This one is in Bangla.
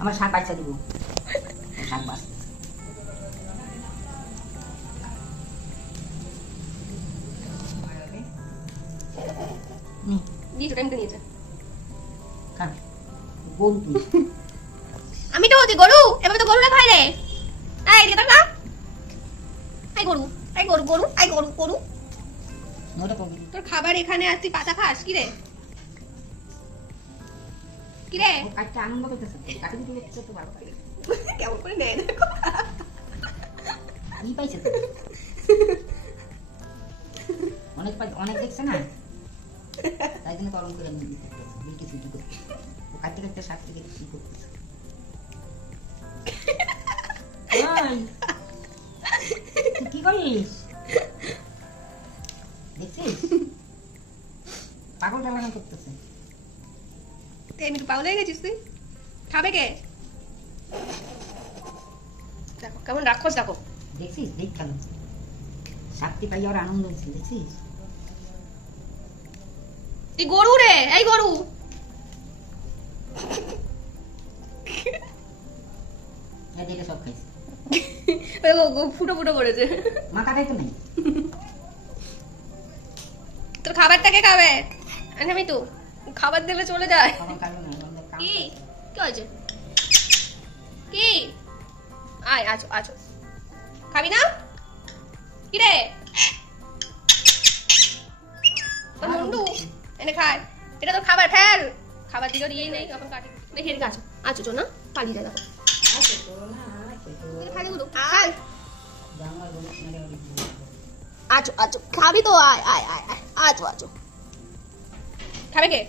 আমার শাক বাচ্চা দিব, শাক বাস আমি তো গরু, এবার তো গরুরা খায় রে। এই এটা না, এই গরু, এই গরু গরু, এই গরু গরু। তোর খাবার এখানে আর তুই পাতা খাস কি রে? কি রে? কাটতে আনন্দ করতেছে, কাটতে দিতে হচ্ছে তো ভালো করে। কেমন করে নেয় দেখো। কি পাইছে তো? অনেক দেখছে না, তাই জন্য গরম করে নিয়ে দিতে হচ্ছে, বিলকে ছুটি করতে। ও কাটতে কাটতে শাক থেকে কি করতেছে? কি করিস দেখছিস? পাগল টাগল করতেছে। এমনি পাগল হয়ে গেছিস তুই? খাবে কে? দেখো কেমন রাক্ষস দেখো। দেখছিস? দেখ কেন শাকটি পাই আর আনন্দ হচ্ছে, দেখছিস? এই গরু রে, এই গরু। এটা সব খাইছে, ফুটো ফুটো করেছে, মাথা খাইতো নাই। তোর খাবারটা কে খাবে? আমি তো খাবার দিলে চলে যায়। কি কি হয়েছে? কি? আয় আছো আছো, খাবি না? কি রে তোর মুন্ডু এনে খায়, এটা তো খাবার ফেল। খাবার দিকে দিয়েই নেই, এখন কাটি দেখি। এদিকে আছো আছো, চো না পালিয়ে যায় দেখো। আছো আছো, খাবি তো? আয় আয় আয়, আছো আছো। খাবে কে?